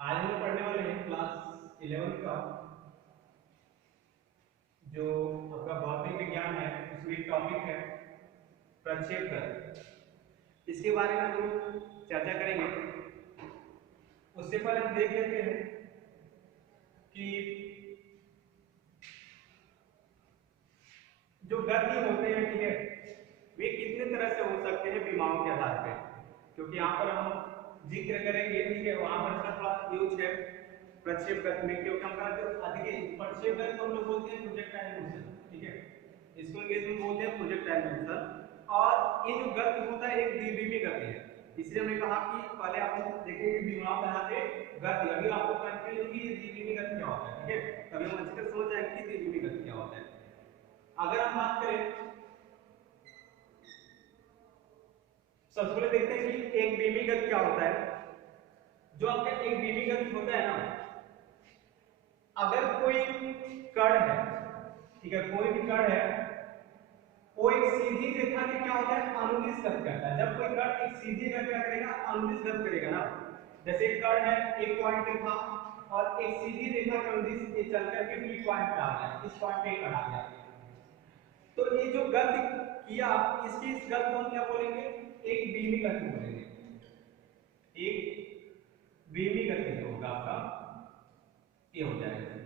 आज हम लोग पढ़ने वाले हैं क्लास 11 का जो आपका भौतिक विज्ञान है। उसमें एक टॉपिक है प्रक्षेपण। इसके बारे में हम लोग चर्चा करेंगे। उससे पहले हम देख लेते हैं कि जो गति होते हैं, ठीक है, वे कितने तरह से हो सकते हैं विमाओं के आधार पे, क्योंकि यहाँ पर हम जिक्र करेंगे, ठीक है, वहां पर इसका थोड़ा यूज है प्रक्षेप गति में, क्योंकि हम अधिक प्रक्षेप गति को हम लोग बोलते हैं प्रोजेक्टाइल मोशन, ठीक है, इसको इंग्लिश में बोलते हैं प्रोजेक्टाइल मोशन। और ये जो गति होता है एक द्विविमीय गति है, इसलिए हमने कहा कि पहले आप देखेंगे विमाओं के आधार पे गति। अभी आपको कंफ्यूज होगी द्विविमीय गति क्या होता है, ठीक है, तभी हम अच्छे से समझ जाएंगे कि द्विविमीय गति क्या होता है। अगर हम बात करें, सबसे पहले देखते हैं कि एक बीमीगत क्या होता है। जो आपका एक बीमीगत होता है ना, अगर कोई कण है, ठीक है, कोई भी कण है, वो एक सीधी रेखा के क्या होता है अनुदिश गति करता है। जब कोई कण एक सीधी रेखा क्या करेगा अनुदिश गति करेगा ना, जैसे एक कण है, एक पॉइंट पे था और एक सीधी रेखा के अनुदिश ये चल करके बी पॉइंट पे आ गया, इस पॉइंट पे कण आ गया, तो ये जो गति किया इसकी इस गति को हम क्या बोलेंगे एक बीमी गति बोलेंगे। एक बीमी गति जो होगा आपका ये हो जाएगा,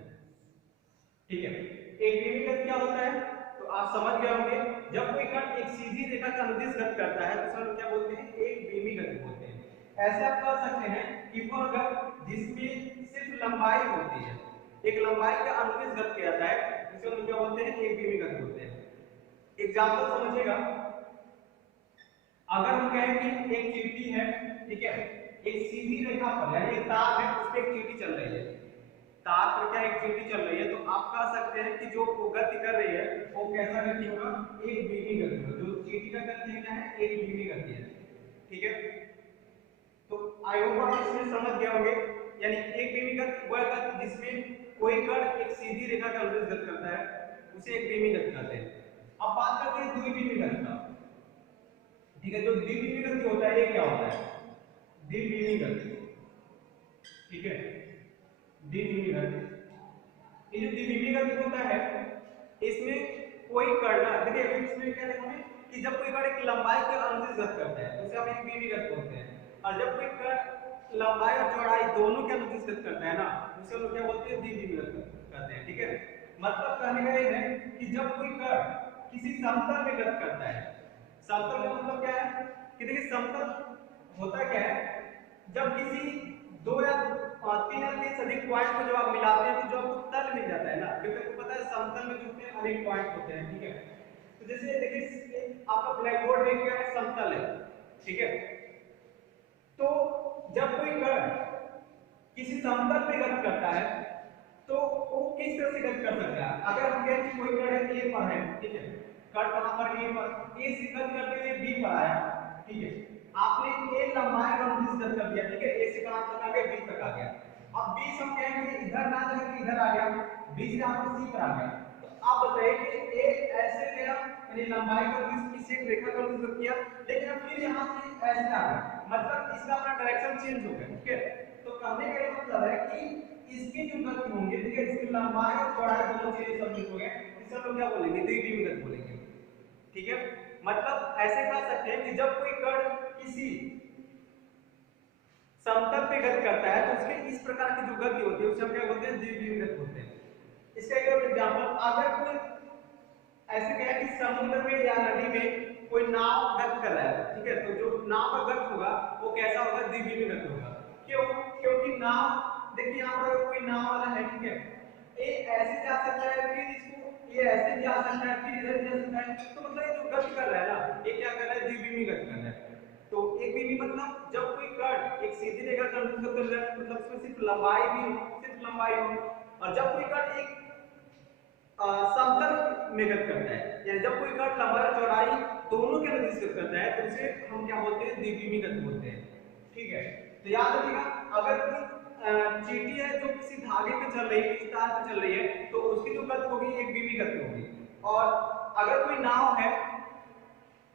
ठीक है। एक बीमी गति क्या होता है तो आप समझ गए होंगे, जब कोई कण एक सीधी रेखा का अनुदिश गति करता है तो हम क्या बोलते हैं एक बीमी गति बोलते हैं। ऐसे आप कह सकते हैं कि वह गति जिसमें सिर्फ लंबाई होती है, एक लंबाई का अनुदिश गति किया जाता है, उसे हम क्या बोलते हैं एक बीमी गति बोलते हैं। एग्जाम्पल समझिएगा, अगर हम कहें कि एक चींटी है, ठीक है, एक सीधी रेखा पर यानी एक तार है, उस पे एक चींटी चल रही है, तार पर क्या एक चींटी चल रही है, तो आप कह सकते हैं कि जो वो गति कर रही है वो कैसा गति होगा एक बीमी गति होगा। जो चींटी का गति है क्या है एक बीमी गति है, ठीक है। तो आई होप आप इसमें समझ गए होंगे, यानी एक बीमी गति वह गति जिसमें कोई कण एक सीधी रेखा का अनुदिश गति करता है उसे एक बीमी गति कहते हैं। अब बात करते हैं द्विविमीय गति का, ठीक है। जो द्विविमीय गति होता है ये क्या होता है द्विविमीय गति, ठीक है, द्विविमीय गति। ये जो द्विविमीय गति होता है इसमें कोई कण ना, देखिए अभी इसमें क्या देखा हमें कि जब कोई कण एक लंबाई के अनुदिश गति करता है तो उसे हम एक द्विविमीय गति बोलते हैं, और जब कोई कण लंबाई और चौड़ाई दोनों के अनुदिश गति करता है ना उसे हम क्या बोलते हैं द्विविमीय गति कहते हैं, ठीक है। मतलब कहने का ये है कि जब कोई कण किसी समतल में गति करता है, समतल का मतलब क्या है कि देखिए समतल होता क्या है, जब किसी दो या तीन या तीन से अधिक पॉइंट को जब आप मिलाते हैं तो जो आपको तल मिल जाता है ना, क्योंकि आपको पता है समतल में जो होते हैं अनेक पॉइंट होते हैं, ठीक है। तो जैसे देखिए आपका ब्लैक बोर्ड में क्या है समतल है, ठीक है। तो जब कोई कण किसी समतल पे गति करता है तो वो किस तरह से गति कर सकता है। अगर हम कहें कि कोई कण है ए पर है, ठीक है, कण कहां पर ए पर, ए से गति करते हुए बी पर आया, ठीक है, आपने ए लंबाई का अनुदिश गति कर दिया, ठीक है, ए से कहां तक आ गया बी तक आ गया। अब बी से हम कहेंगे इधर ना जाकर इधर आ गया, बी से आपको सी पर आ गया, तो आप बताइए कि ए ऐसे गया यानी लंबाई का अनुदिश किसी एक रेखा का अनुदिश किया, लेकिन अब फिर यहां से ऐसे आ गया, मतलब इसका अपना डायरेक्शन चेंज हो गया, ठीक है। तो कहने का मतलब है कि इसकी जो गति होंगे, ठीक है, इसकी लंबाई और चौड़ाई दोनों चीजें सम्मिलित हो गए, इसे हम लोग क्या बोलेंगे द्विविमीय गति बोलेंगे, ठीक है। मतलब ऐसे कह सकते हैं कि जब कोई कण किसी समतल पे गति करता है तो उसके इस प्रकार की जो गति होती है उसे हम क्या बोलते हैं द्विविमीय गति बोलते हैं। इसका एक और एग्जांपल, अगर कोई ऐसे कहे कि समुद्र में या नदी में कोई नाव गति कर रहा है, ठीक है, तो जो नाव का गति होगा वो कैसा होगा द्विविमीय गति होगा। क्यों? क्योंकि नाव, देखिए यहाँ पर कोई नाव वाला है, ठीक है, ये ऐसे जा सकता है, फिर इसको ये ऐसे जा सकता है, फिर इधर जा सकता है, तो मतलब ये जो गति कर रहा है ना ये क्या कर रहा है द्विविमीय गति कर रहा है। तो एक बीमी मतलब जब कोई कण एक सीधी रेखा का अनुदिश कर रहा है, मतलब उसमें सिर्फ लंबाई भी हो, सिर्फ लंबाई हो, और जब कोई कण एक समतल में गति करता है, यानी जब कोई कण लंबाई और चौड़ाई दोनों के अनुदिश गति करता है तो उसे हम क्या बोलते हैं द्विविमीय गति बोलते हैं, ठीक है। तो याद रखिएगा, अगर कोई चींटी है जो किसी धागे पे चल रही है, किसी तार पे चल रही है, तो उसकी जो गति होगी एक बीमी गति होगी। और अगर कोई नाव है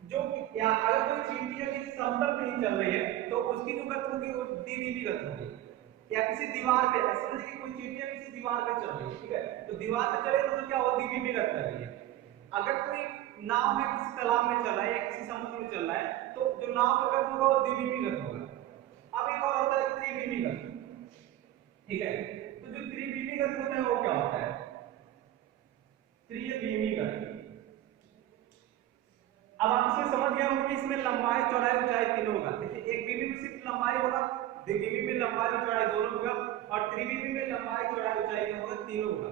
जो या अगर कोई चींटी है किसी समतल पे ही चल रही है तो उसकी जो गति होगी वो द्विविमीय गति होगी। या किसी दीवार पे, ऐसा समझिए कि कोई चींटियां किसी दीवार पे चल रही है, ठीक है, तो दीवार पे चले तो क्या होगा, द्विमीमी गति कर रही है। अगर कोई नाव में किसी तालाब में चल रहा है या किसी समुद्र में चल रहा है तो जो नाव का गति होगा वो द्विमीमी गति होगा। अब एक और होता है त्रिमीमी गति, ठीक है, तो जो त्रिमीमी गति होता है वो क्या होता है, त्रिमीमी गति। अब आप इसमें समझ गए होंगे कि इसमें लंबाई चौड़ाई ऊंचाई तीनों होगा। देखिए एक बीमी में सिर्फ लंबाई होगा, द्विमीमी में लंबाई और चौड़ाई दोनों होगा, और त्रिमीमी में लंबाई चौड़ाई ऊंचाई क्या होगा, तीनों होगा।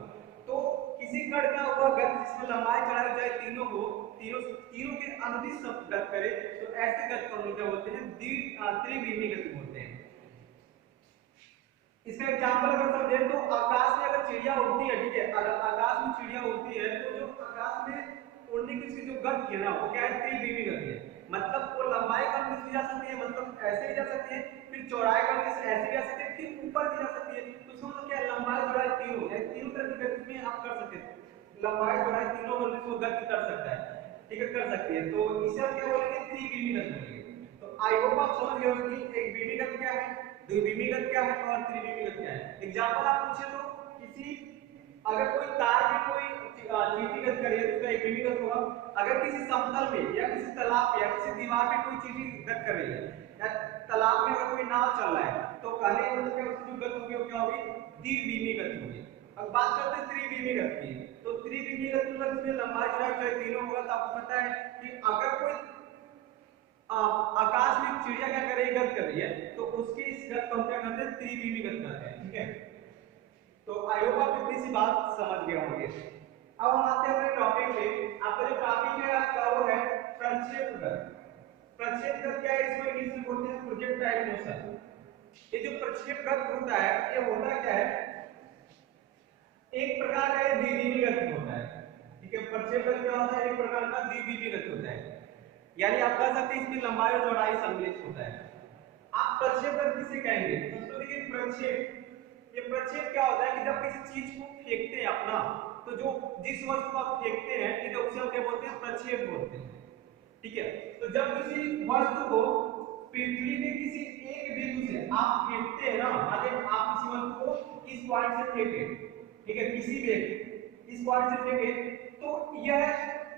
तो किसी कण का होगा गति जिसमें लंबाई चौड़ाई ऊंचाई तीनों हो, तीनों तीनों के अनुदिश गति करे, तो ऐसे गति को हम लोग क्या बोलते हैं, त्रिमीमी गति बोलते हैं। इसका एग्जांपल अगर समझे तो आकाश में अगर चिड़िया उड़ती है, ठीक है, अगर आकाश में चिड़िया उड़ती है तो जो आकाश में उड़ने की उसकी जो गति है ना वो क्या है, त्रिमीमी गति है। मतलब वो लंबाई कम भी जा सकती है, मतलब ऐसे भी जा सकती है, फिर चौड़ाई कम ऐसे भी जा सकती है, फिर ऊपर भी जा सकती है। तो इसमें मतलब क्या है, लंबाई चौड़ाई तीनों है, तीनों तरह की गति में आप कर सकते हैं, लंबाई चौड़ाई तीनों को इसको गति कर सकता है, ठीक है, कर सकती है। तो इसे हम क्या बोलेंगे, त्रिमीमी गति बोलेंगे। तो आई होप आप समझ गए होंगे कि एक बीमी गति क्या है, द्विमीमी गति क्या है और त्रिमीमी गति क्या है। एग्जांपल आप पूछे तो किसी, अगर कोई तार में कोई चींटी गति कर रही है तो उसका एक बीमी गति होगा। अगर किसी समतल में या किसी तालाब पे या किसी दीवार पे कोई चींटी गति कर रही है, या तालाब में अगर कोई नाव चल रहा है तो कहने का मतलब क्या, उसकी जो गति होगी वो क्या होगी, द्विमीमी गति होगी। अब बात करते हैं त्रिमीमी गति की। तो त्रिमीमी गति मतलब इसमें लंबाई चौड़ाई तीनों होगा। तो आपको पता है कि अगर कोई आकाश में चिड़िया क्या कर रही है, गति कर रही है, तो उसकी इस गति को हम क्या करते हैं, त्रिमीमी गति कहते हैं, ठीक है। तो आई होप आप इतनी सी बात समझ गए होंगे। अब हम आते हैं अपने टॉपिक पे। आपका जो टॉपिक है आज का वो है प्रक्षेप गति। प्रक्षेप गति क्या है, इसको इंग्लिश में बोलते हैं प्रोजेक्टाइल मोशन। ये जो प्रक्षेप गति होता है ये होता क्या है, एक प्रकार का ये द्विमीमी गति होता है, ठीक है। प्रक्षेप गति क्या होता है, एक प्रकार का द्विमीमी गति होता है, यानी आप कह सकते हैं इसमें लंबाई और चौड़ाई सम्मिलित होता है। आप प्रक्षेप गति किसे कहेंगे, दोस्तों देखिए प्रक्षेप, ये प्रक्षेप क्या होता है कि जब किसी चीज को फेंकते हैं अपना, तो जो जिस वस्तु को आप फेंकते हैं, ठीक है, उसे हम क्या बोलते हैं, प्रक्षेप बोलते हैं, ठीक है। तो जब किसी वस्तु को पृथ्वी के किसी एक बिंदु से आप फेंकते हैं ना, माने आप किसी वस्तु को इस पॉइंट से फेंके, ठीक है, किसी भी इस पॉइंट से फेंके, तो यह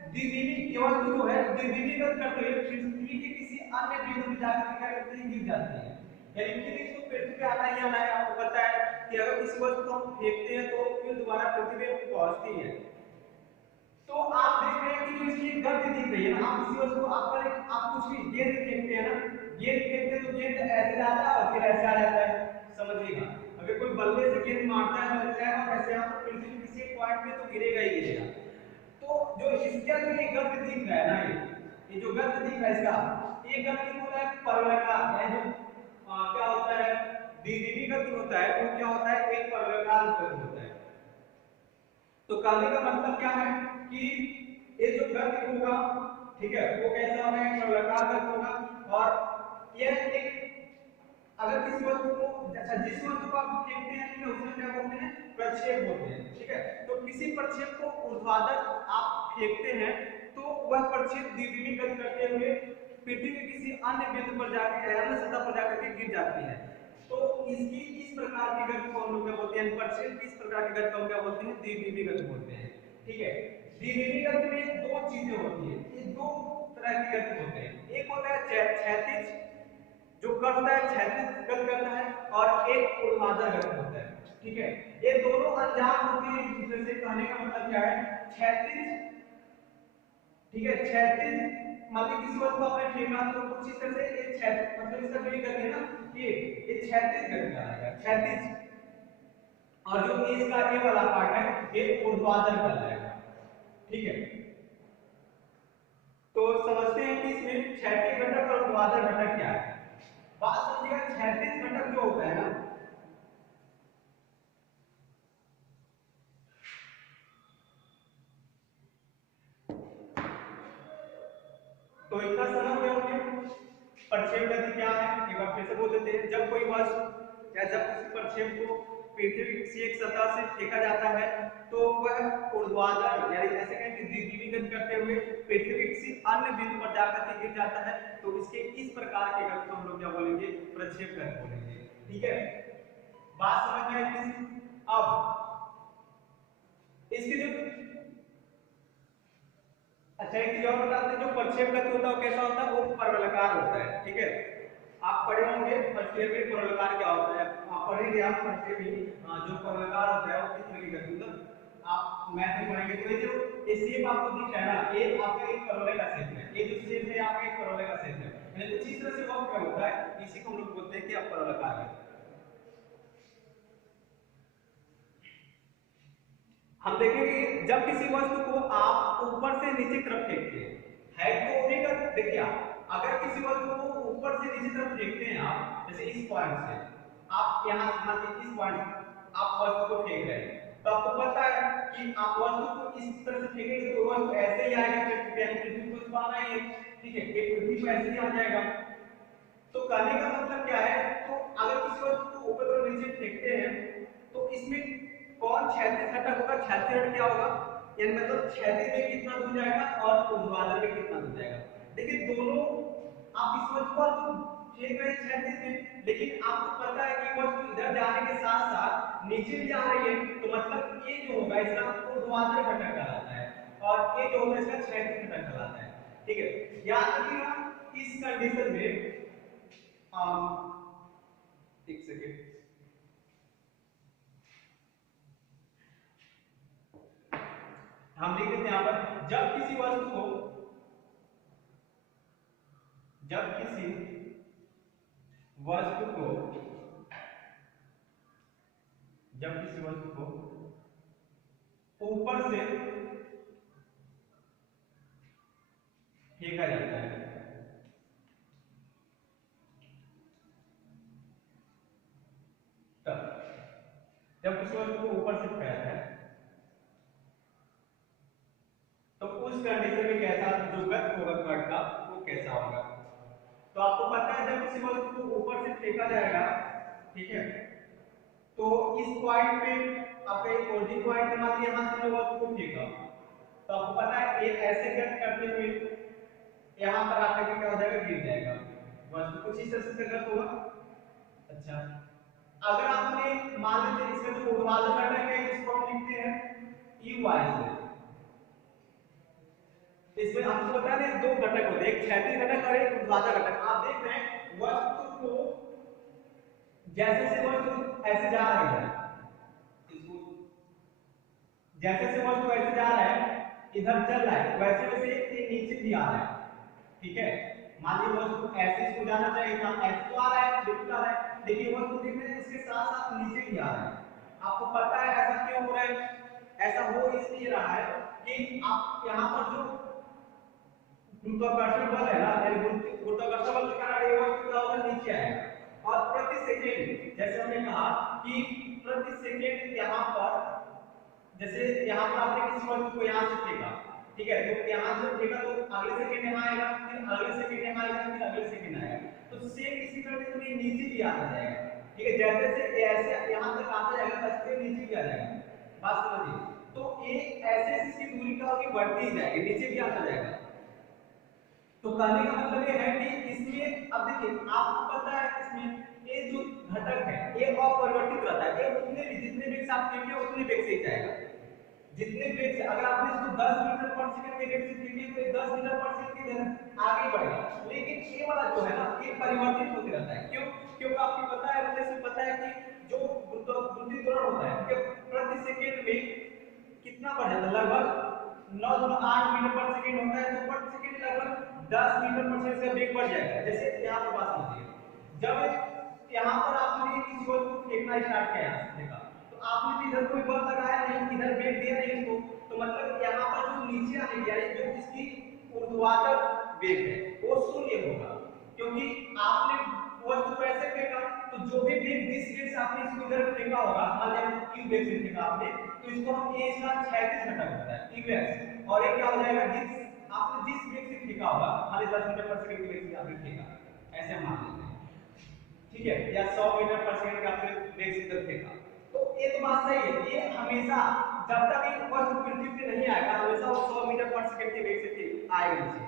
द्विमीमी वस्तु जो है द्विमीमी गति करते हुए पृथ्वी के किसी अन्य बिंदु में जाकर क्या करती है, गिर जाती है। यानी फिर इसको पृथ्वी पे आना ही आना है। आपको पता है कि अगर किसी वस्तु को हम फेंकते हैं तो फिर दोबारा पृथ्वी पे पहुंचती है। तो आप देख रहे हैं कि जो इसकी गति दिख रही है ना, आप किसी वस्तु को आप कुछ भी गेंद फेंकते हैं ना, गेंद फेंकते तो गेंद ऐसे जाता है और फिर ऐसे आ जाता है, समझिएगा। अगर कोई बल्ले से गेंद मारता है तो ऐसे आएगा, ऐसे आप पृथ्वी के किसी एक पॉइंट पे तो गिरेगा ही गिरेगा। तो जो इसका जो ये गति दिख रहा है ना, ये जो गति दिख रहा है इसका, ये गति होता है पर्वलकार, यानी जो क्या होता है, द्विमीमी गति होता है वो क्या होता है, एक पर्वलकार गति होता है। तो कहने का मतलब क्या है कि ये जो गति होगा, ठीक है, वो कैसा होगा, एक पर्वलकार गति होगा। और यह एक, अगर किसी वस्तु को, अच्छा जिस वस्तु को आप फेंकते हैं, ठीक है, उसे क्या बोलते हैं, प्रक्षेप बोलते हैं, ठीक है। तो किसी प्रक्षेप को ऊर्ध्वाधर आप फेंकते हैं तो वह प्रक्षेप द्विमीमी गति करते हुए पृथ्वी के किसी अन्य बिंदु पर जाकर, अन्य सतह पर जाकर के गिर जाती है। तो इसकी इस प्रकार की गति को हम लोग क्या बोलते हैं, प्रक्षेप की इस प्रकार की गति को हम क्या बोलते हैं, द्विमीमी गति बोलते हैं, ठीक है। द्विमीमी गति में दो चीजें होती है, ये दो तरह की गति होते हैं। एक होता है क्षैतिज, जो करता है क्षैतिज गति करता है, और एक ऊर्ध्वाधर गति होता है, ठीक है। ये दोनों अनजान होते हैं एक दूसरे से। कहने का मतलब क्या है, क्षैतिज, ठीक है, क्षैतिज मतलब किसी वस्तु को आपने फेंका तो कुछ इस तरह से ये क्षैतिज, मतलब इसका जो ये गति है ना, ये क्षैतिज गति कहलाएगा, क्षैतिज। और जो इसका ये वाला पार्ट है ये ऊर्ध्वाधर कहलाएगा, ठीक है। तो समझते हैं कि इसमें क्षैतिज घटक और ऊर्ध्वाधर घटक क्या है। बात समझिएगा, क्षैतिज घटक जो होता है ना, तो इतना समझ गए होंगे प्रक्षेप गति क्या है। एक बार फिर से बोल देते हैं, जब कोई वस्तु या जब किसी प्रक्षेप को पृथ्वी की किसी एक सतह से फेंका जाता है तो वह ऊर्ध्वाधर, यानी ऐसे कहें कि द्विमीमी गति करते हुए पृथ्वी के किसी अन्य बिंदु पर जाकर के गिर जाता है, तो इसके इस प्रकार के गति को हम लोग क्या बोलेंगे, प्रक्षेप गति बोलेंगे, ठीक है। बात समझ में आई किसी? अब इसके जो, अच्छा एक चीज और बताते हैं, जो प्रक्षेप गति होता है वो कैसा होता है, वो परवलयकार होता है, ठीक है। आप पढ़े होंगे फर्स्ट ईयर में परवलयकार क्या होता है, आप पढ़ेंगे आप फर्स्ट ईयर में जो परवलयकार होता है वो किस तरह की गति, मतलब आप मैथ में पढ़ेंगे तो ये जो ये शेप आपको दिख रहा है ना, ये आपका एक परवलय का शेप है, ये जो शेप है आपका एक परवलय का शेप है, यानी कुछ इस तरह से वर्क क्या होता है, इसी को हम लोग बोलते हैं कि आप परवलयकार है। हम देखेंगे जब किसी वस्तु को आप ऊपर से नीचे तरफ फेंकते हैं, है तो वो भी कर, देखिए आप अगर किसी वस्तु को ऊपर से नीचे तरफ फेंकते हैं, आप जैसे इस पॉइंट से आप यहाँ इस पॉइंट आप वस्तु को फेंक रहे हैं, तो आपको पता है कि आप वस्तु को इस तरह से फेंकेंगे तो वस्तु ऐसे ही आएगा, पृथ्वी को पाना है, ठीक है, एक पृथ्वी को ऐसे ही आ जाएगा। तो कहने का मतलब क्या है, तो अगर किसी वस्तु को ऊपर और नीचे फेंकते हैं तो इसमें कौन क्षैतिज घटक होगा, क्षैतिज घटक क्या होगा, यानी मतलब क्षैतिज में कितना दूर जाएगा और ऊर्ध्वाधर में कितना दूर जाएगा। देखिए दोनों आप इस वस्तु को तो फेंक रहे क्षैतिज में, लेकिन आपको पता है कि वस्तु इधर जाने के साथ साथ नीचे भी जा रही है, तो मतलब ये जो होगा इसका ऊर्ध्वाधर घटक कहलाता है और ये जो होगा इसका क्षैतिज घटक कहलाता है, ठीक है। याद रखिएगा इस कंडीशन में एक सेकेंड, हम लिख देते हैं यहां पर, जब किसी वस्तु को ऊपर से फेंका जाता है, तब जब किसी वस्तु को ऊपर से फेंका जाता है तो उस कंडीशन में कैसा जो गति होगा कण का वो कैसा होगा। तो आपको पता है जब किसी वस्तु को ऊपर से फेंका जाएगा, ठीक है, तो इस पॉइंट पे आपका एक ओरिजिन पॉइंट है, मान लीजिए यहां से मैं वस्तु को फेंका, तो आपको पता है ये ऐसे गति करते हुए यहां पर आकर के क्या हो जाएगा, गिर जाएगा, वस्तु कुछ इस तरह से गति होगा। अच्छा अगर आपने मान लीजिए इसका जो ऊर्ध्वाधर घटक है इसको हम लिखते हैं EY से, इसमें आपको पता है दो घटक होते हैं, एक क्षैतिज घटक और एक ऊर्ध्वाधर घटक। आप देख रहे हैं वस्तु को जैसे से वस्तु ऐसे जा रही है, इसको जैसे से वस्तु ऐसे जा रहा है, इधर चल रहा है, वैसे वैसे ये नीचे भी आ रहा है, ठीक है। मान लीजिए वस्तु ऐसे इसको जाना चाहिए था, ऐसे तो आ रहा है, बिल्कुल आ रहा है, लेकिन वस्तु देख रहे हैं इसके साथ साथ नीचे भी आ रहा है। आपको पता है ऐसा क्यों हो रहा है, ऐसा हो इसलिए रहा है कि आप यहाँ पर जो गुरुत्वाकर्षण बल है ना, यानी गुरुत्वाकर्षण बल के कारण ये वस्तु क्या होगा, नीचे आएगा और प्रति सेकंड जैसे हमने कहा कि प्रति सेकंड यहाँ पर, जैसे यहाँ पर आपने किसी वस्तु को यहाँ से फेंका, ठीक है, तो यहाँ से फेंका तो अगले सेकंड यहाँ आएगा, फिर अगले सेकंड यहाँ आएगा, फिर अगले सेकंड आएगा, तो सेम इसी कंडीशन में नीचे भी आता जाएगा, ठीक है, जैसे से ऐसे यहाँ तक आता जाएगा वैसे नीचे भी आ जाएगा। बात समझिए, तो एक ऐसे इसकी दूरी क्या होगी, बढ़ती ही जाएगी, नीचे भी आता जाएगा। तो कहने का मतलब ये है कि इसमें अब देखिए आपको पता है इसमें ये जो घटक है ये अपरिवर्तित रहता है, ये उतने भी जितने वेग से आप फेंके उतने वेग से ही जाएगा, जितने वेग से अगर आपने इसको 10 मीटर पर सेकंड के वेग से फेंके तो ये 10 मीटर पर सेकंड की तरह आगे बढ़ेगा, लेकिन ये वाला जो है ना ये परिवर्तित होते रहता है। क्यों? क्योंकि आपको पता है, मुझे से पता है कि जो बुद्धि त्वरण होता है कि प्रति सेकंड में कितना बढ़ जाता है, लगभग 9.8 मीटर पर सेकंड होता है, तो प्रति सेकंड लगभग 10 मीटर पर सेकंड से वेग बढ़ जाएगा। जैसे यहाँ पर बात समझिए, जब यहाँ पर आपने किसी वस्तु को फेंकना स्टार्ट किया देखा, तो आपने इधर कोई बल लगाया नहीं, इधर वेग दिया नहीं इसको, तो मतलब यहाँ पर जो नीचे आने की यानी जो इसकी ऊर्ध्वाधर वेग है वो शून्य होगा, क्योंकि आपने वस्तु को ऐसे फेंका तो जो भी वेग जिस वेग से आपने इसको इधर फेंका होगा, मान लीजिए q वेग से फेंका आपने, तो इसको हम ये इसका क्षैतिज घटक होता है q, और ये क्या हो जाएगा, जिस आपने जिस वेग से फेंका होगा, मान लीजिए 10 मीटर पर सेकंड के वेग से आपने फेंका, ऐसे हम मान लेते हैं, ठीक है, या 100 मीटर पर सेकंड के आपने वेग से इधर फेंका, तो ये तो बात सही है, ये हमेशा जब तक एक वस्तु पृथ्वी पे नहीं आएगा हमेशा वो 100 मीटर पर सेकंड के वेग से आएगा नीचे,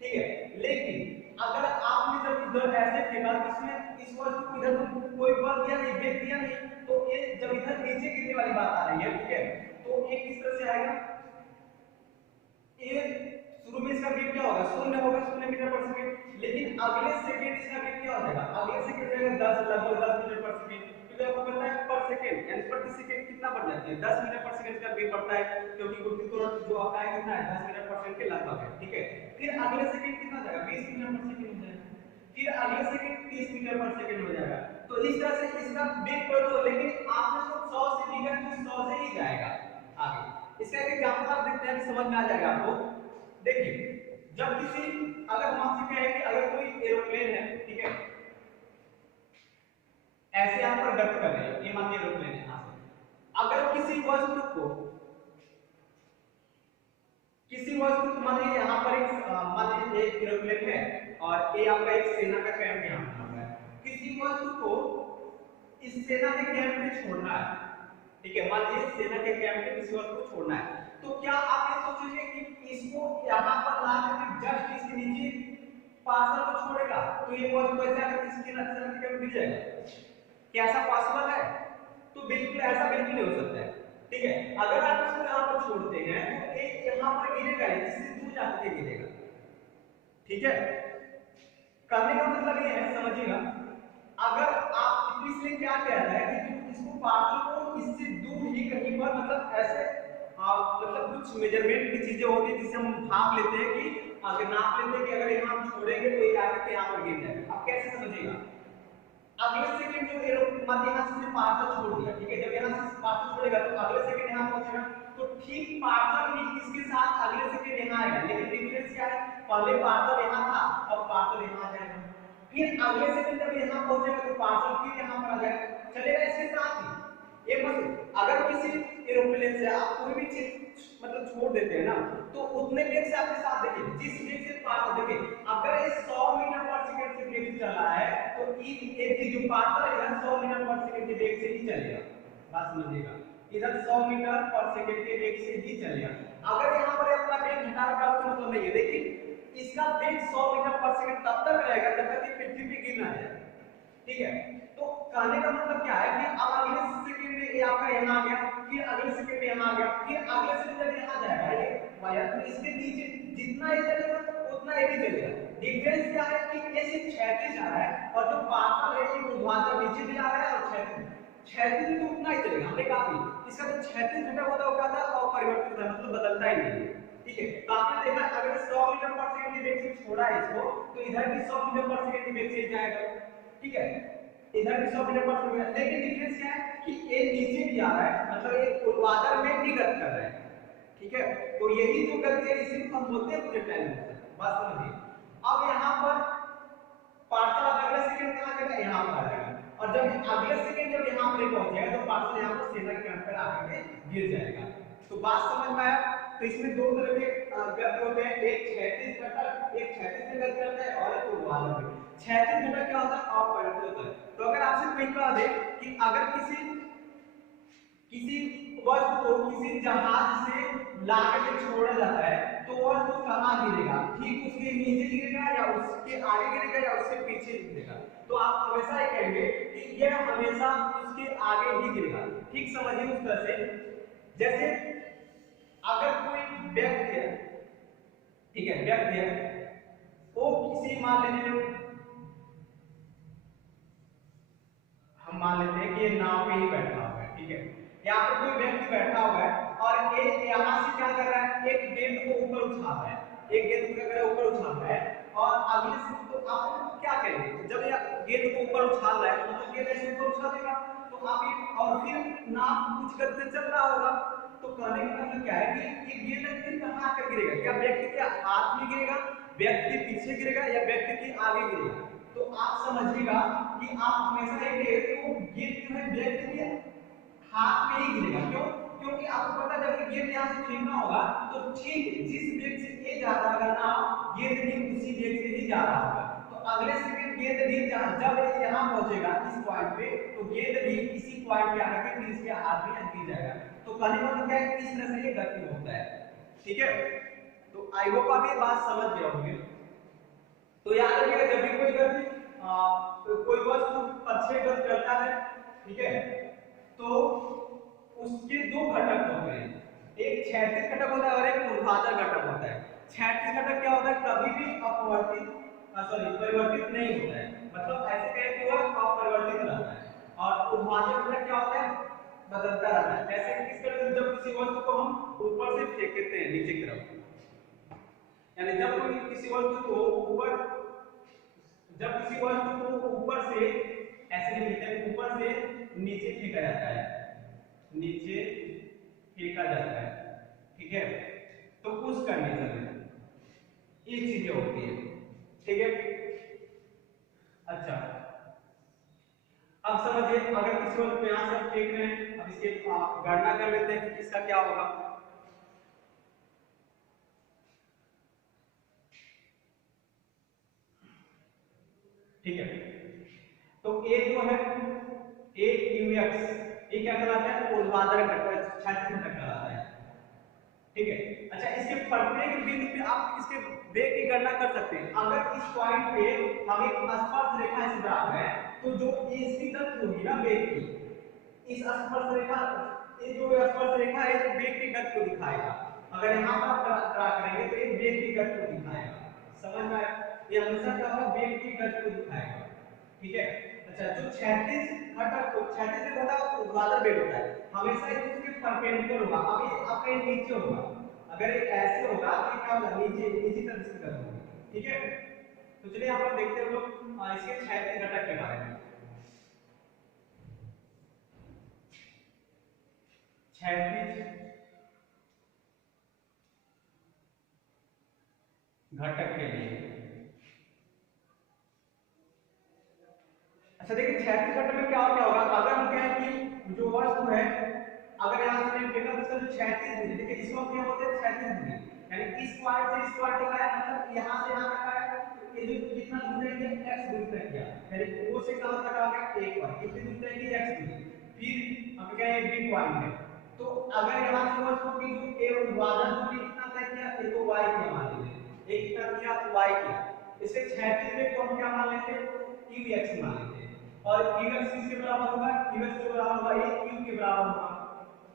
ठीक है। लेकिन अगर आपने जब उधर ऐसे फेंका तो इसमें इस वस्तु को इधर कोई बल दिया नहीं, वेग दिया नहीं, तो ये जब इधर नीचे गिरने वाली बात आ रही है, ठीक है, तो ये किस तरह से आएगा, ये शुरू में इसका वेग क्या होगा, 0 होगा, 0 मीटर पर सेकंड, लेकिन अगले सेकंड इसका वेग क्या हो जाएगा, अगले सेकंड जाएगा 10 लगभग 10 मीटर पर सेकंड, क्योंकि आपको पता है पर सेकंड यानी प्रति सेकंड कितना बढ़ जाती है, 10 मीटर पर सेकंड का वेग बढ़ता है, क्योंकि गुरुत्वाकर्षण जो आपका है कितना है, 10 मीटर पर सेकंड के लगभग है, ठीक है। फिर अगले सेकंड कितना जाएगा, 20 मीटर पर सेकंड हो जाएगा, फिर अगले सेकंड 30 मीटर पर सेकंड हो जाएगा। तो इस तरह से इसका वेग बढ़ दो, लेकिन आपने इसको 100 से लिखा तो 100 से ही जाएगा आगे। इसका एक एग्जांपल आप देखते हैं कि समझ में आ जाएगा आपको। देखिए, जब किसी अगर हम आपसे कहें कि अगर कोई एरोप्लेन है, ठीक है, ऐसे यहां पर गति कर रही है, ये मान लीजिए एरोप्लेन है, यहां से अगर किसी वस्तु को मान लीजिए यहां पर मान लीजिए एक एरोप्लेन है और ये आपका एक सेना का कैंप यहां पर है, किसी वस्तु को इस सेना के कैंप में छोड़ना है, ठीक है, मान लीजिए सेना के कैंप में किसी वस्तु को छोड़ना है, तो क्या आप ये सोचेंगे कि इसको यहां पर ला करके जस्ट इसके नीचे पार्सल को छोड़ेगा तो ये वस्तु ऐसे आकर इसके सेना के कैंप में गिर जाएगा? क्या ऐसा पॉसिबल है? तो बिल्कुल ऐसा बिल्कुल नहीं हो सकता है, ठीक है। अगर आप इसको यहां पर छोड़ते हैं तो एक यहां पर गिरेगा, इससे दूर जाकर गिरेगा, ठीक है। करने का मतलब ये है, समझिएगा, अगर आप इसलिए क्या कह रहा है कि इसको पार्सल को इससे दूर ही कहीं पर मतलब ऐसे मतलब कुछ मेजरमेंट की चीजें होती है जिससे हम भाप लेते हैं कि अगर नाप लेते हैं कि अगर यहां हम छोड़ेंगे तो ये आकर के यहां पर गिर जाएगा। आप कैसे समझिएगा, अगले सेकंड जो एरोप्लेन यहां से पार्सल छोड़ दिया, ठीक है, जब यहां से पार्सल छोड़ेगा तो अगले सेकंड यहां पहुंचेगा, तो ठीक पार्सल भी इसके साथ अगले सेकंड यहां आएगा, लेकिन डिफरेंस क्या है, पहले पार्सल यहां था अब पार्सल यहां आ जाएगा, फिर अगले सेकंड जब यहां पहुंचेगा तो पार्सल फिर यहां पर आ जाएगा, चलेगा इसके साथ ही। ये मत अगर किसी एरोप्लेन से आप कोई भी चीज मतलब छोड़ देते हैं ना, तो उतने वेग से आपके साथ देखिए, जिस वेग से पार्सल देखिए, अगर ये 100 मीटर पर सेकंड से वेग से चल रहा है तो एक जो पार्सल है इधर 100 मीटर पर सेकंड के वेग से ही चलेगा, बात समझिएगा, इधर 100 मीटर पर सेकंड के वेग से ही चलेगा। अगर यहां पर अपना वेग घटाएगा उसका मतलब नहीं है, देखिए इसका वेग 100 मीटर पर सेकंड तब तक रहेगा जब तक ये पृथ्वी पे गिर ना जाए, ठीक है। तो कहने का मतलब क्या है कि अब अगले सेकंड में ये आपका यहां आ गया, फिर अगले सेकंड में यहां आ गया, फिर अगले सेकंड जब यहां जाएगा ये वायर, तो इसके नीचे जितना ये चलेगा उतना ये भी चलेगा। डिफरेंस क्या है कि ये सिर्फ क्षैतिज जा रहा है और जो पार्सल है ये ऊर्ध्वाधर नीचे भी जा रहा है और क्षैतिज भी तो उतना ही चलेगा। हमने कहा कि इसका जो क्षैतिज घटक होता है वो क्या था, अपरिवर्तित होता है, मतलब बदलता ही नहीं है, ठीक है। तो आपने देखा अगर 100 मीटर पर सेकंड की वेग से छोड़ा है इसको तो इधर भी 100 मीटर पर सेकंड की वेग से जाएगा, ठीक है, इधर भी 100 मीटर पर सेकंड, लेकिन डिफरेंस क्या है कि ये नीचे भी आ रहा है, मतलब ये ऊर्ध्वाधर में भी गति कर रहा है, ठीक है। तो यही जो गति है इसी को हम बोलते हैं प्रोजेक्टाइल मोशन, बात समझिए। अब यहां पर पार्सल अगले सेकंड कहां जाएगा, यहां पर आ जाएगा, और जब अगले सेकंड जब यहां पर पहुंचेगा तो पार्सल यहां पर सेना के कैंप पर आकर के गिर जाएगा। तो बात समझ में आया। तो इसमें दो तरह के गति होते हैं, एक क्षैतिज घटक, एक क्षैतिज में गति करता है और एक ऊर्ध्वाधर में। क्षैतिज घटक क्या होता है, अपरिवर्तित होता है। तो अगर आपसे कोई कह दे कि अगर किसी वस्तु को किसी जहाज से ला करके छोड़ा जाता है तो वस्तु कहां गिरेगा, ठीक उसके नीचे गिरेगा या उसके आगे गिरेगा या उसके पीछे गिरेगा, तो आप हमेशा ये कहेंगे कि यह हमेशा उसके आगे ही गिरेगा, ठीक समझिए उस तरह से। जैसे अगर कोई व्यक्ति है, ठीक है, व्यक्ति है वो किसी मान लीजिए हम मान लेते हैं कि ये नाव पे ही बैठा हुआ है, ठीक है, यहाँ पर कोई व्यक्ति बैठा हुआ है और ये यहाँ से क्या कर रहा है, एक गेंद को ऊपर उछाल रहा है, एक गेंद को क्या ऊपर उछाल रहा है और अगले से तो आप क्या करेंगे, तो जब ये गेंद को ऊपर उछाल रहा है तो मतलब गेंद ऐसे ऊपर उछाल देगा, तो आप ये और फिर नाव कुछ गति से चल रहा होगा, तो कहने का मतलब क्या है कि ये गेंद फिर कहाँ आकर गिरेगा, क्या व्यक्ति के हाथ में गिरेगा, व्यक्ति के पीछे गिरेगा या व्यक्ति के आगे गिरेगा। तो आप समझिएगा कि आप हमेशा ये गेंद जो है व्यक्ति के हाथ में ही गिरेगा, क्यों, क्योंकि आपको पता है जब गेंद यहाँ से फेंकना होगा तो ठीक जिस वेग से ये जा रहा होगा ना गेंद भी उसी वेग से ही जा रहा होगा, तो अगले सेकंड गेंद भी जब यहाँ पहुंचेगा इस पॉइंट पे तो गेंद भी इसी पॉइंट पे आकर के इसके हाथ में गिर जाएगा। तो कहने का मतलब क्या है, इस तरह से ये गति होता है, ठीक है। तो आई होप आप ये बात समझ गए होंगे। तो याद रखिएगा जब भी कोई गति कोई वस्तु प्रक्षेपण करता है, ठीक है, तो उसके दो घटक होते हैं, एक क्षैतिज घटक होता है और एक ऊर्ध्वाधर घटक होता है। क्षैतिज घटक क्या होता है, कभी भी परिवर्तित नहीं होता है, मतलब ऐसे कहें कि वह अपरिवर्तित रहता है। और ऊर्ध्वाधर घटक क्या होता है, बदलता रहता है। ऐसे किस तरह, जब किसी वस्तु को हम ऊपर से फेंकते हैं नीचे की तरफ, यानी जब कोई किसी वस्तु को ऊपर से ऐसे नहीं फेंकते हैं, ऊपर से नीचे फेंका जाता है, नीचे फेंका जाता है, ठीक है, तो उस कंडीशन में ये चीजें होती है, ठीक है। अच्छा, अब समझिए अगर किसी वस्तु को यहां से हम फेंक रहे हैं, अब इसके गणना कर लेते हैं कि किसका क्या होगा। ठीक है, तो ए जो है ए यूएक्स, ये क्या कहलाता है, ऊर्ध्वाधर घटक, क्षैतिज घटक कहलाता है, ठीक है। अच्छा, इसके प्रत्येक बिंदु पे आप इसके वेग की गणना कर सकते हैं। अगर इस पॉइंट पे हम एक स्पर्श रेखा इस ड्राफ है, तो जो इसकी गति होगी ना वेग की, इस स्पर्श रेखा, ये जो स्पर्श रेखा है वेग की गति को दिखाएगा। अगर यहां पर आप ड्रा करेंगे तो ये वेग की गति को दिखाएगा, समझ में आया, ये हमेशा क्या होगा, वेग की गति को दिखाएगा, ठीक है। अच्छा, जो क्षैतिज घटक को, क्षैतिज वेग होता है ऊर्ध्वाधर वेग होता है, हमेशा एक दूसरे के परपेंडिकुलर होगा। अब ये आपका ये नीचे होगा, अगर ये ऐसे होगा तो क्या होगा, नीचे नीचे तरफ से गति होगी, ठीक है। तो चलिए यहां पर देखते हैं हम लोग इसके क्षैतिज घटक के बारे में। क्षैतिज घटक के लिए, अच्छा देखिए क्षैतिज घटक में क्या होगा, अगर हम कहें कि जो वस्तु है, अगर यहां से मैं फेंका तो इसका जो क्षैतिज दूरी, देखिए इसको क्या बोलते हैं, क्षैतिज दूरी, यानी इस पॉइंट से इस पॉइंट तक आया, मतलब यहां से यहां तक आया, तो ये जो कितना दूर है, ये x दूरी तक गया, यानी o से कहां तक आ गया, एक पॉइंट, कितनी दूर तक है, x दूरी। फिर हम क्या है, b पॉइंट है, तो अगर यहां से वस्तु की जो a ऊर्ध्वाधर दूरी कितना तय किया, ये तो y किया मान लीजिए, एक कितना किया, y किया, इससे क्षैतिज वेग को हम क्या मान लेते हैं, ux मान लेते हैं। और ux किसके बराबर होगा, ux के बराबर होगा, ये q के बराबर होगा,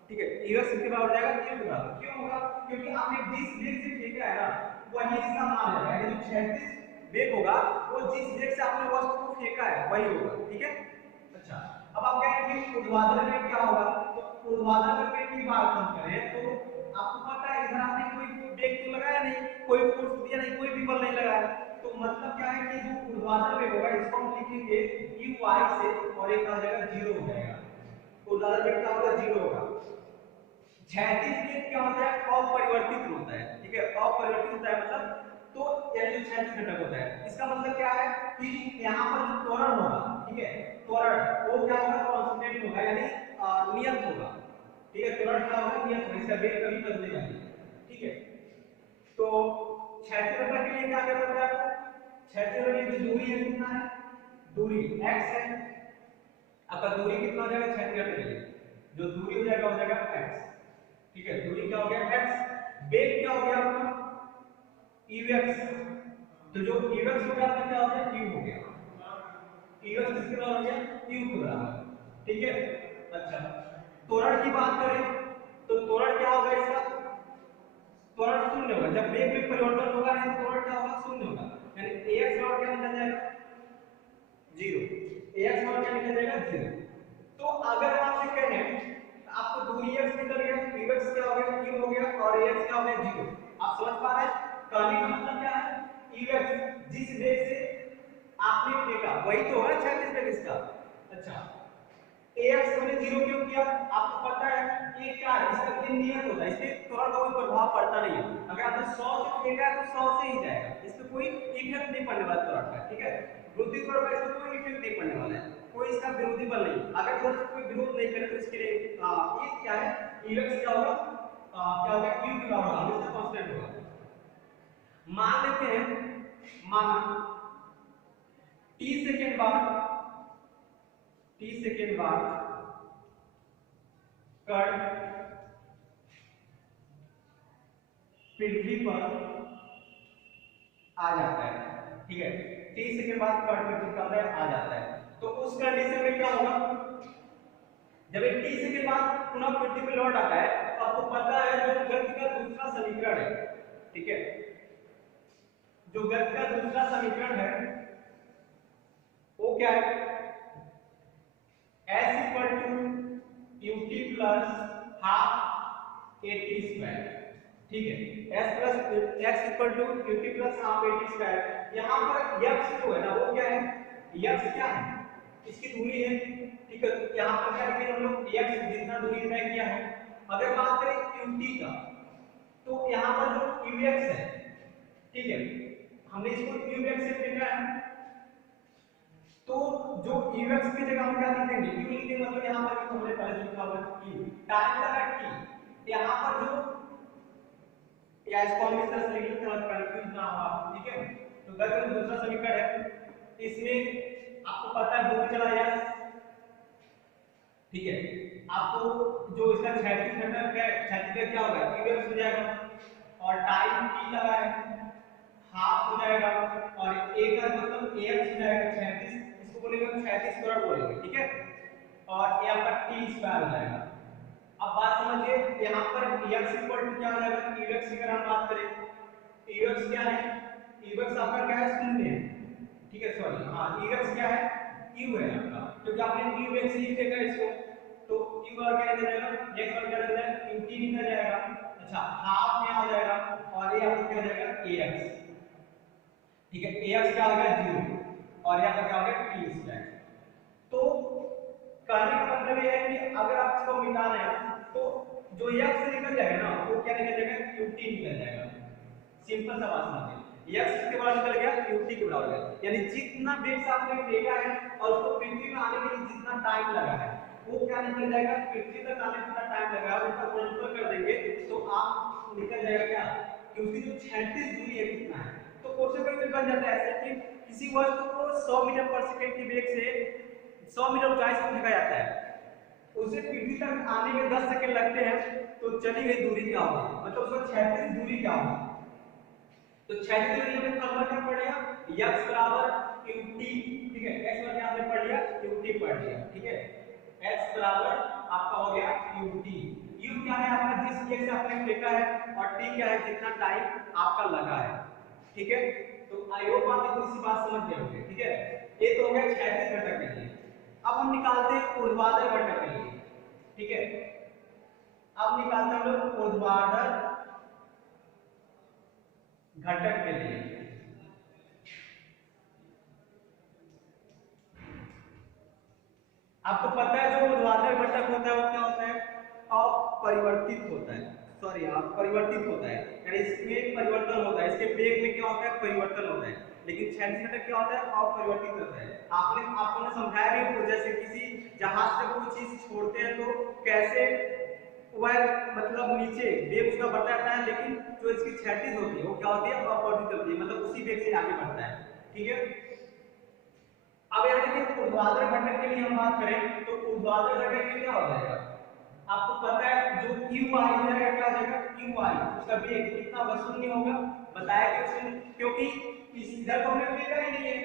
ठीक है। ux किसके बराबर हो जाएगा, q के बराबर, क्यों होगा, क्योंकि आपने जिस वेग से फेंका है ना, वही इसका मान है, यानी जो क्षैतिज वेग होगा वो जिस वेग से आपने वस्तु को फेंका है वही होगा, ठीक है। अच्छा, अब आप कहेंगे कि ऊर्ध्वाधर वेग क्या होगा, तो ऊर्ध्वाधर वेग की बात हम करें तो आपको पता है इधर आपने कोई वेग तो लगाया नहीं, कोई फोर्स दिया नहीं, कोई भी बल नहीं लगाया, तो मतलब क्या है कि जो ऊर्ध्वाधर वेग होगा इसको हम लिखेंगे uy से, और एक आ जाएगा 0 हो जाएगा, ऊर्ध्वाधर वेग क्या होगा, 0 होगा। क्षैतिज वेग क्या होता है, अपरिवर्तित होता है, ठीक है, अपरिवर्तित होता है, मतलब तो यानी जो क्षैतिज घटक होता है, इसका मतलब क्या है कि यहाँ पर जो त्वरण होगा, ठीक है, त्वरण वो क्या होगा, कांस्टेंट होगा, यानी नियत होगा, ठीक है, त्वरण क्या होगा, नियत होगा, इसका वेग कभी बदलेगा नहीं, ठीक है। तो क्षैतिज घटक के लिए क्या करना पड़ता है आपको, क्षैतिज घटक की दूरी है, कितना है, दूरी x है, आपका दूरी कितना हो जाएगा, क्षैतिज घटक के लिए जो दूरी हो जाएगा x, ठीक है, दूरी क्या हो गया x, वेग क्या हो गया आपका ux, तो जो ux हो गया आपका क्या हो गया, q हो गया, ux किसके बराबर हो गया, q के बराबर, ठीक है। अच्छा, त्वरण की बात करें तो त्वरण क्या होगा इसका, त्वरण शून्य होगा, जब वेग में परिवर्तन होगा नहीं तो त्वरण क्या होगा, शून्य होगा, यानी ax बराबर क्या निकल जाएगा, 0, ax बराबर क्या निकल जाएगा, 0। तो अगर हम आपसे कहें आपको दूरी x निकल गया, ux क्या हो गया, q हो गया, और ax क्या हो गया, 0, आप समझ पा रहे हैं, कहने का मतलब क्या है, ux जिस वेग से आपने फेंका वही तो है क्षैतिज वेग इसका। अच्छा, ax हमने 0 क्यों किया, आपको पता है ये क्या है, इसका ये नियत होता है, इसके त्वरण का कोई प्रभाव पड़ता नहीं है, अगर आपने 100 से फेंका है तो 100 से ही जाएगा, इसमें कोई इफेक्ट नहीं पड़ने वाला त्वरण का, ठीक है, वृद्धि त्वरण का इसमें कोई इफेक्ट नहीं पड़ने वाला है, कोई इसका विरोधी बल नहीं, अगर इधर से कोई विरोध नहीं करे तो इसके लिए ये क्या है, ux क्या होगा, क्या होगा, q के बराबर होगा, हमेशा कांस्टेंट होगा। मान लेते हैं, माना t सेकंड बाद कण पृथ्वी पर आ जाता है, ठीक है, टी सेकंड बाद परपेंडिकुलर का अंदर आ जाता है। तो उस कंडीशन में क्या होगा, जब एक टी सेकंड बाद पुनः पृथ्वी पे लौट आता है तो आपको पता है जो गति का दूसरा समीकरण है, ठीक है, जो गति का दूसरा समीकरण है वो क्या है, s equal to ut plus half at square, ठीक है, s plus x equal to ut plus half at square. यहाँ पर x जो है ना वो क्या है, x क्या है, इसकी दूरी है, ठीक है। तो यहाँ पर क्या लिखे हम लोग, x जितना दूरी तय किया है। अगर बात करें ut का तो यहाँ पर जो ux है, ठीक है, हमने इसको ux से लिखा है, तो जो ux की जगह हम क्या लिखेंगे, u लिखेंगे, मतलब यहाँ पर हमने पहले लिखा हुआ q, टाइम लगा t, यहाँ पर जो या इसको हम इस तरह से लिख सकते हैं कंफ्यूज ना हो आप, ठीक है। तो गति का दूसरा समीकरण है, इसमें आपको पता है दूरी चला गया, ठीक है, आपको जो इसका क्षैतिज घटक है, क्षैतिज क्या होगा, ux हो जाएगा, और टाइम t लगा है हाफ हो जाएगा, और a का मतलब ax हो जाएगा क्षैतिज, इसको बोलेंगे क्षैतिज त्वरण बोलेंगे, ठीक है, और यहाँ पर t स्क्वायर हो जाएगा। अब बात समझिए, यहाँ पर x इक्वल टू क्या हो जाएगा, ux की अगर हम बात करें, ux क्या है, ux आपका क्या है, शून्य है, ठीक है, सॉरी हाँ, ux क्या है, q है आपका, क्योंकि आपने ux लिख देगा इसको, तो q और क्या निकल जाएगा, x और क्या निकल जाएगा, ut निकल जाएगा, अच्छा हाफ में आ जाएगा, और ये आपका क्या हो जाएगा ax, ठीक है, ax क्या हो गया 0, और यहाँ पर क्या हो गया t स्क्वायर। तो कहने का मतलब ये है कि अगर आप इसको मिटा रहे हैं तो जो x निकल जाएगा ना वो क्या निकल जाएगा, ut निकल जाएगा, सिंपल सा बात समझिए, x के बराबर निकल गया, ut के बराबर है, यानी जितना वेग से आपने फेंका है और उसको पृथ्वी में आने के लिए जितना टाइम लगा है वो क्या निकल जाएगा, पृथ्वी तक आने में जितना टाइम लगा है उसका गुणनफल कर देंगे तो आप निकल जाएगा क्या, कि उसकी जो क्षैतिज दूरी है कितना है। तो क्वेश्चन में बन जाता है ऐसे कि किसी वस्तु को 100 मीटर पर सेकंड की वेग से 100 मीटर ऊंचाई से फेंका जाता है, उसे पृथ्वी तक आने में 10 सेकंड लगते हैं, तो चली गई दूरी क्या होगी, मतलब उसका क्षैतिज दूरी क्या होगी। तो क्षैतिज दूरी हमने फॉर्मूला क्या पढ़ लिया, x बराबर ut, ठीक है, x बराबर आपने पढ़ लिया ut पढ़ लिया, ठीक है, x बराबर आपका हो गया ut, u क्या है आपका जिस वेग से आपने फेंका है, और t क्या है जितना टाइम आपका लगा है, ठीक है। तो आई होप आप इतनी सी बात समझ गए होंगे, ठीक है, ये तो हो गया क्षैतिज घटक के लिए। अब हम निकालते हैं ऊर्ध्वाधर घटक के लिए, ठीक है, अब निकालते हैं हम लोग ऊर्ध्वाधर घटक के लिए। आपको पता है जो ऊर्ध्वाधर घटक होता है वो क्या होता है, अपरिवर्तित होता है, सॉरी अपरिवर्तित होता है, यानी इसमें परिवर्तन होता है, इसके वेग में क्या होता है, परिवर्तन होता है, लेकिन क्षैतिज घटक क्या होता है, अपरिवर्तित होता है। आपने समझाया भी, जैसे किसी जहाज से कोई चीज छोड़ते हैं तो कैसे वह मतलब नीचे वेग उसका बढ़ता रहता है, लेकिन जो इसकी क्षैतिज होती है वो क्या होती है, अपरिवर्तित होती है, मतलब उसी वेग से आगे बढ़ता है, ठीक है। अब यहाँ देखिए ऊर्ध्वाधर घटक के लिए हम बात करें तो ऊर्ध्वाधर घटक में क्या हो जाएगा, आपको पता है जो qi हो जाएगा, क्या हो जाएगा qi, उसका वेग कितना होगा, शून्य होगा, बताया कि उसमें, क्योंकि इस इधर तो हमने फेंका ही नहीं है,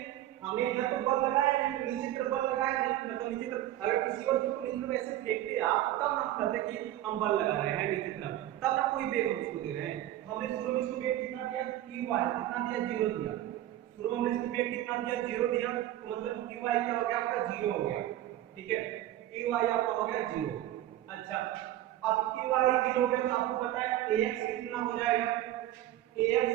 हमने इधर तो बल लगाया नहीं, तो नीचे तरफ बल लगाया नहीं, मतलब नीचे तरफ अगर किसी वस्तु को नीचे तरफ ऐसे फेंकते आप तब ना कहते कि हम बल लगा रहे हैं नीचे तरफ, तब ना कोई वेग हम उसको दे रहे हैं। हमने शुरू में इसको वेग कितना दिया, qi कितना दिया, 0 दिया, शुरू में इसको वेग कितना दिया, 0 दिया, तो मतलब qi क्या हो गया आपका 0 हो गया, ठीक है, qi आपका हो गया 0। अच्छा अब qi 0 हो गया तो आपको पता है ax कितना हो जाएगा, ax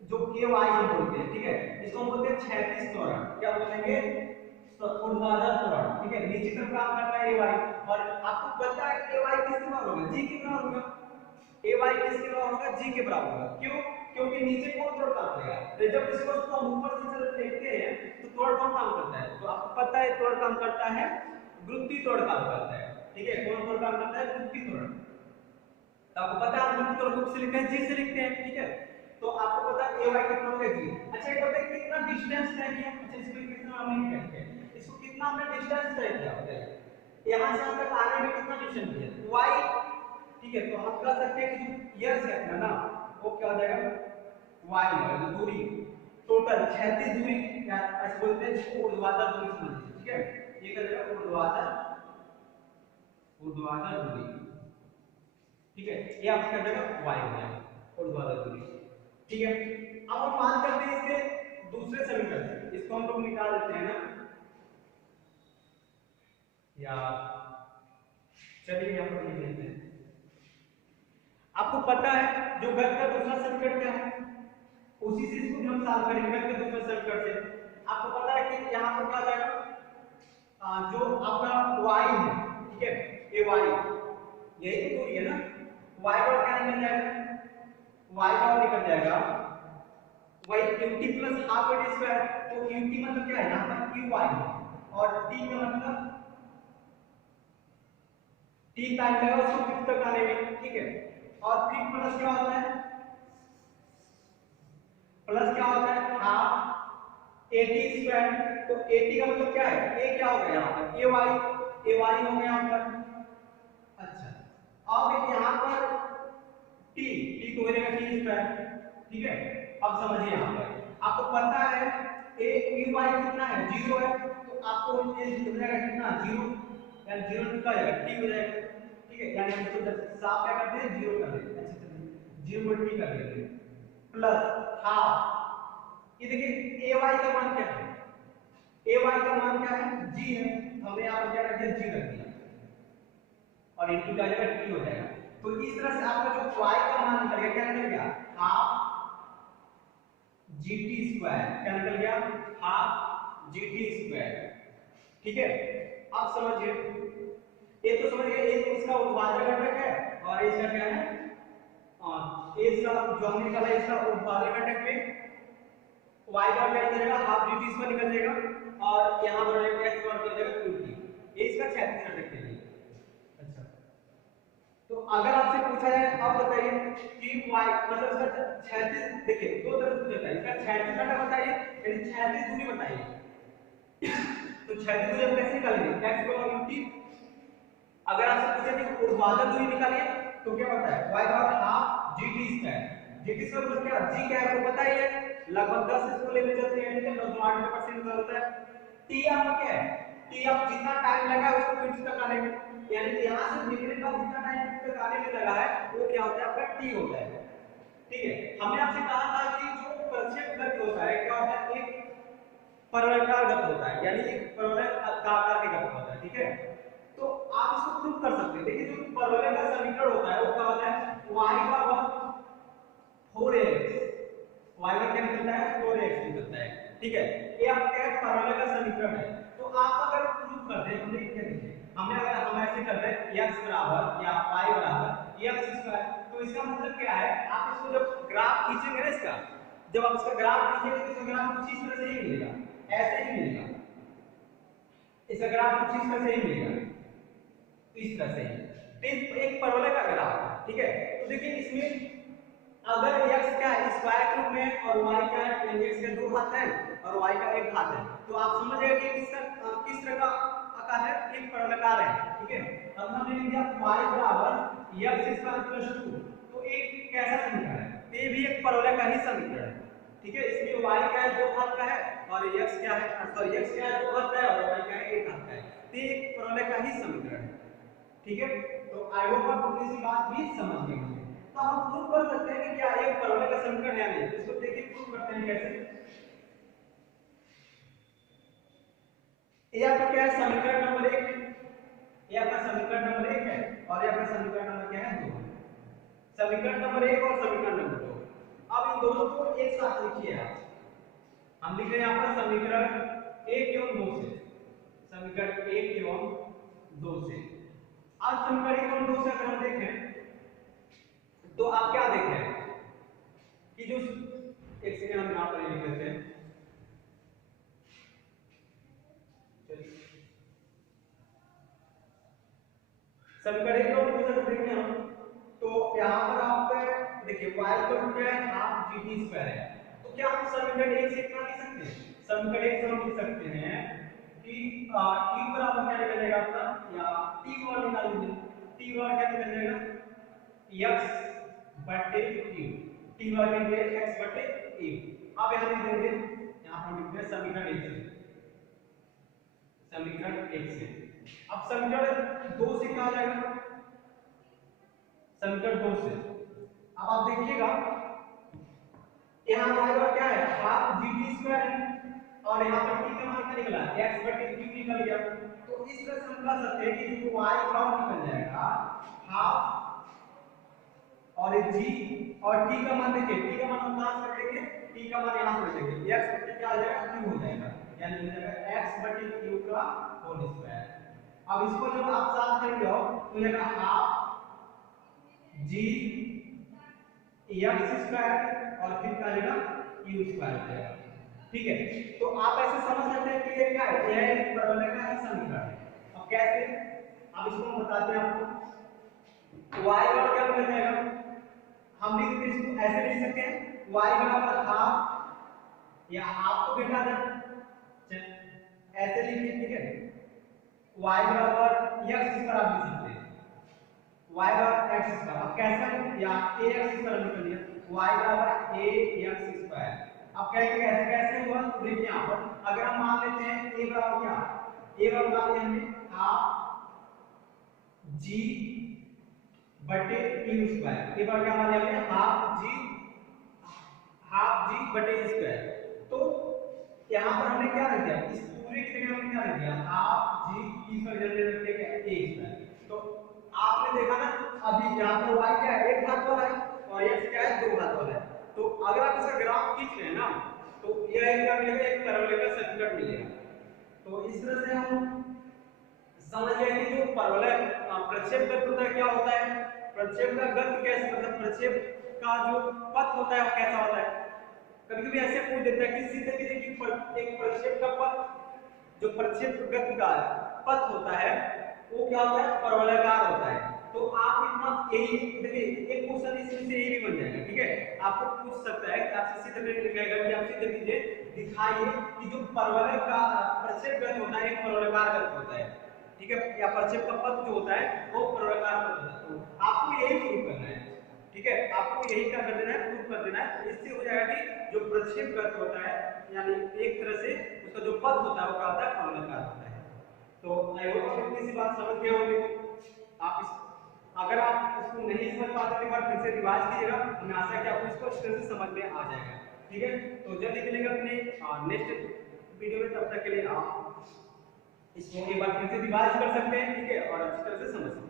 जो ky हम बोलते हैं, ठीक है, इसको हम बोलते हैं क्षैतिज त्वरण, क्या बोलेंगे, ऊर्ध्वाधर त्वरण, ठीक है, नीचे तरफ काम करता है ay, और आपको पता है ay किसके बराबर होगा, g के बराबर होगा, ay किसके बराबर होगा, g के बराबर होगा, क्यों, क्योंकि नीचे कौन त्वरण काम करेगा, तो जब किसी वस्तु को हम ऊपर से तरफ फेंकते हैं तो त्वरण कौन काम करता है, तो आपको पता है त्वरण काम करता है, गुरुत्वीय त्वरण काम करता है, ठीक है, कौन त्वरण काम करता है, गुरुत्वीय त्वरण। तो आपको पता है हम गुरुत्वीय त्वरण को किससे लिखते हैं, g से लिखते हैं, ठीक है, तो आपको पता है ay कितना होगा, g। अच्छा ये बताइए कितना डिस्टेंस तय किया, अच्छा इसको कितना हमने तय किया, इसको कितना हमने डिस्टेंस तय किया, यहां से यहां तक आने में कितना डिस्टेंस दिया, y, ठीक है, तो हम कह सकते हैं कि जो यस है ना वो क्या हो जाएगा y है, जो दूरी, टोटल क्षैतिज दूरी क्या ऐसे बोलते हैं, जिसको ऊर्ध्वाधर दूरी समझ लीजिए, ठीक है। ये कर देगा ऊर्ध्वाधर दूरी, ठीक है। ये आपका कर देगा y हो जाएगा ऊर्ध्वाधर दूरी, ठीक है। अब हम बात करते हैं इसके दूसरे समीकरण से, इसको हम लोग निकाल देते हैं ना, या चलिए यहाँ पर लिख लेते हैं। आपको पता है जो गत का दूसरा समीकरण क्या है, उसी से इसको भी हम सॉल्व करेंगे। गत के दूसरे समीकरण से आपको पता है कि यहाँ पर क्या जाएगा, जो आपका y है, ठीक है, ये y यही तो दूरी है ना, y का क्या निकल जाएगा, y का निकल जाएगा y qt plus half a t square. तो qt मतलब क्या है, यहाँ पर qy है और t का मतलब t टाइम लगेगा उसको फिक्स तक आने में, ठीक है। और फिर प्लस क्या होता है, प्लस क्या होता है हाफ at स्क्वायर। तो at का मतलब क्या है, a क्या होगा यहाँ पर ay हो गया यहाँ पर। अच्छा, अब यहाँ पर t को हो जाएगा t स्क्वायर, ठीक है। अब समझिए यहाँ पर आपको पता है a ay कितना है, 0 है, तो आपको ये हो जाएगा कितना 0, यानी 0 कितना हो जाएगा t हो जाएगा, ठीक है। यानी हम इसको जब साफ क्या करते हैं 0 कर देते हैं, अच्छा चलिए 0 को t कर देते हैं प्लस हाफ। ये देखिए ay का मान क्या है, ay का मान क्या है g है, हमने यहाँ पर क्या कर दिया g रख दिया और इनटू का जगह t हो जाएगा। तो इस तरह से आपका जो y का मान निकल गया, क्या निकल गया हाफ gt स्क्वायर, क्या निकल गया हाफ gt स्क्वायर, ठीक है। अब समझिए, ये तो समझ गए, ये तो इसका ऊर्ध्वाधर घटक है और इसका क्या है, ये इसका जो हमने निकाला इसका ऊर्ध्वाधर घटक में y का क्या निकल जाएगा हाफ gt स्क्वायर निकल जाएगा और यहाँ पर x का निकल जाएगा qt, ये इसका क्षैतिज घटक के लिए। अच्छा, तो अगर आपसे पूछा जाए अब बताइए कि y मतलब इसका क्षैतिज, देखिए दो तरह से पूछा है, इसका क्षैतिज घटक बताइए यानी क्षैतिज दूरी बताइए। तो क्षैतिज दूरी हम कैसे निकालेंगे, x बराबर qt। अगर आपसे पूछे कि ऊर्ध्वाधर दूरी निकालिए तो क्या होता है y बराबर half gt square. gt square मतलब क्या, g क्या है आपको पता ही है, लगभग 10 इसको लेके चलते हैं, ठीक है, 98% का होता है। t आपका क्या है, t आप जितना टाइम लगा उसको फिक्स तक आने में, यानी कि यहां से निकलने का जितना टाइम फिक्स तक आने में लगा है वो क्या होता है आपका t होता है, ठीक है। हमने आपसे कहा था कि जो प्रक्षेप गति होता है क्या होता है, एक परवलयाकार गति होता है, यानी एक परवलयाकार के गति होता है, ठीक है। तो आप इसको प्रूव कर सकते हैं। देखिए जो परवलय का समीकरण होता है वो क्या होता है, y का वर्ग 4x, y का क्या निकलता है 4x निकलता है, ठीक है। ये आपका परवलय का समीकरण है। तो आप अगर प्रूव करते हैं, हमने क्या देखिए, हमने अगर हम ऐसे करते हैं x बराबर या y बराबर x स्क्वायर, तो इसका मतलब क्या है, आप इसको जब ग्राफ खींचेंगे ना इसका, जब आप इसका ग्राफ खींचेंगे तो इसका ग्राफ कुछ इस तरह से ही मिलेगा, ऐसे ही मिलेगा, इसका ग्राफ कुछ इस तरह से ही मिलेगा, इस तरह से एक परवलय का ग्राफ है, ठीक है। तो देखिए इसमें अगर x क्या है स्क्वायर के रूप में और y क्या है, यानी x के दो हाथ हैं और y का एक हाथ है, तो आप समझ जाइए कि किस तरह का आकार है, एक परवलयाकार है, ठीक है। अब हमने लिख दिया y बराबर x स्क्वायर प्लस 2, तो एक कैसा समीकरण है, ये भी एक परवलय का ही समीकरण है, ठीक है। इसमें y क्या है दो हाथ का है और x क्या है, सॉरी x क्या है दो हाथ का है और y क्या है एक हाथ का है, तो ये एक परवलय का ही समीकरण है, ठीक है। तो आई होप आप थोड़ी सी बात भी समझ गए होंगे। तो हम प्रूव कर सकते हैं कि क्या एक परवलय का समीकरण है नहीं, इसको देखिए प्रूव करते हैं कैसे। ये आपका क्या है समीकरण नंबर 1, ये आपका समीकरण नंबर 1 है और ये आपका समीकरण नंबर क्या है 2, समीकरण नंबर 1 और समीकरण नंबर 2। अब इन दोनों को एक साथ लिखिए आप, हम लिख रहे हैं यहाँ पर समीकरण 1 एवं 2 से, समीकरण 1 एवं 2 से। आज समीकरण 1 एवं 2 से अगर हम देखें तो आप क्या देख रहे हैं कि जो एक सेकंड हम यहां पर लिख लेते हैं, समीकरण 1 और 2 से देखें हम, तो यहां पर आप देखिए y इक्वल क्या है हाफ gt स्क्वायर है, तो क्या हम समीकरण 1 से इतना लिख सकते हैं, समीकरण 1 से हम लिख सकते हैं कि t बराबर क्या निकल जाएगा आपका, या t बराबर निकाल लीजिए, t बराबर क्या निकल जाएगा x बटे q, t बराबर क्या निकलेगा x बटे a। अब यहाँ लिख देंगे, यहाँ पर लिखते हैं समीकरण 1 से, समीकरण 1 से। अब समीकरण 2 से क्या आ जाएगा, समीकरण 2 से अब आप देखिएगा यहाँ हमारे पास क्या है, हाफ gt स्क्वायर है और यहाँ पर t का मान क्या निकला, x बटे q निकल गया। तो इस तरह से हम कह सकते हैं कि जो y का निकल जाएगा हाफ और g और t का मान देखिए, t का मान हम कहां से रखेंगे, t का मान यहां से रखेंगे, x बटे क्या आ जाएगा, q हो जाएगा, यानी हो जाएगा x बटे q का होल स्क्वायर। अब इसको जब आप साथ करेंगे तो ये हाफ g x स्क्वायर और फिर क्या आएगा q स्क्वायर आएगा। ठीक है, तो आप ऐसे समझ सकते हैं कि ये क्या है, यह एक परवलय का ही समीकरण है। अब कैसे, अब इसको हम बताते हैं आपको। y बराबर क्या हो जाएगा, हम लिख सकते हैं इसको ऐसे लिख सकते हैं, y बराबर हाफ या हाफ को घटा दें, ऐसे लिखिए। ठीक है, y बराबर x स्क्वायर आप लिख सकते हैं, y बराबर x स्क्वायर। अब कैसे या ax स्क्वायर निकल लिया, y बराबर ax स्क्वायर। अब कैसे कैसे कैसे हुआ, तो देखिए यहाँ पर अगर हम मान लेते हैं a बराबर क्या, a बराबर मान लिया हमने हाफ g बटे q स्क्वायर, a बराबर क्या मान लिया हमने हाफ g बटे स्क्वायर। तो यहाँ पर हमने क्या रख दिया, इस पूरे की जगह हमने क्या रख दिया, हाफ g की जगह रख दिया a स्क्वायर। तो आपने देखा ना अभी यहाँ पर y क्या है, एक घात वाला है और x क्या है, दो घात वाला है। तो अगर आप इसका ग्राफ खींच रहे हैं ना, तो यह क्या मिलेगा, एक परवलय का समीकरण मिलेगा। तो इस तरह से हम समझ गए कि जो परवलय प्रक्षेप गति होता है क्या होता है, प्रक्षेप का गति कैसे, मतलब प्रक्षेप का जो पथ होता है वो कैसा होता है। कभी-कभी ऐसे पूछ देता है कि सीधे सीधे कि एक प्रक्षेप का पथ, जो प्रक्षेप गति का पथ होता है वो क्या होता है, परवलयाकार होता है। तो आप इतना यही देखिए, एक क्वेश्चन इसमें से यही भी बन जाएगा। ठीक है, आपको पूछ सकता है कि आपसे सीधे सीधे लिखेगा कि आप सीधे सीधे दिखाइए कि जो परवलय का प्रक्षेप गति होता है एक परवलयाकार गति होता है। ठीक है, या प्रक्षेप का पथ जो होता है वो परवलयाकार पथ होता है। तो आपको यही प्रूव करना है। ठीक है, आपको यही क्या कर देना है, प्रूव कर देना है। इससे हो जाएगा कि जो प्रक्षेप गति होता है यानी एक तरह से उसका जो पथ होता है वो क्या होता है, परवलयाकार होता है। तो आई होप आप इतनी सी बात समझ गए होंगे। आप इस अगर आप इसको नहीं समझ पाते तो एक बार फिर से रिवाइज कीजिएगा, हमें आशा है कि आपको इसको अच्छे से समझ में आ जाएगा। ठीक है, तो जल्दी मिलेंगे अपने नेक्स्ट वीडियो में, तब तक के लिए आप इसको एक बार फिर से रिवाइज कर सकते हैं। ठीक है, और अच्छी तरह से समझ सकते हैं।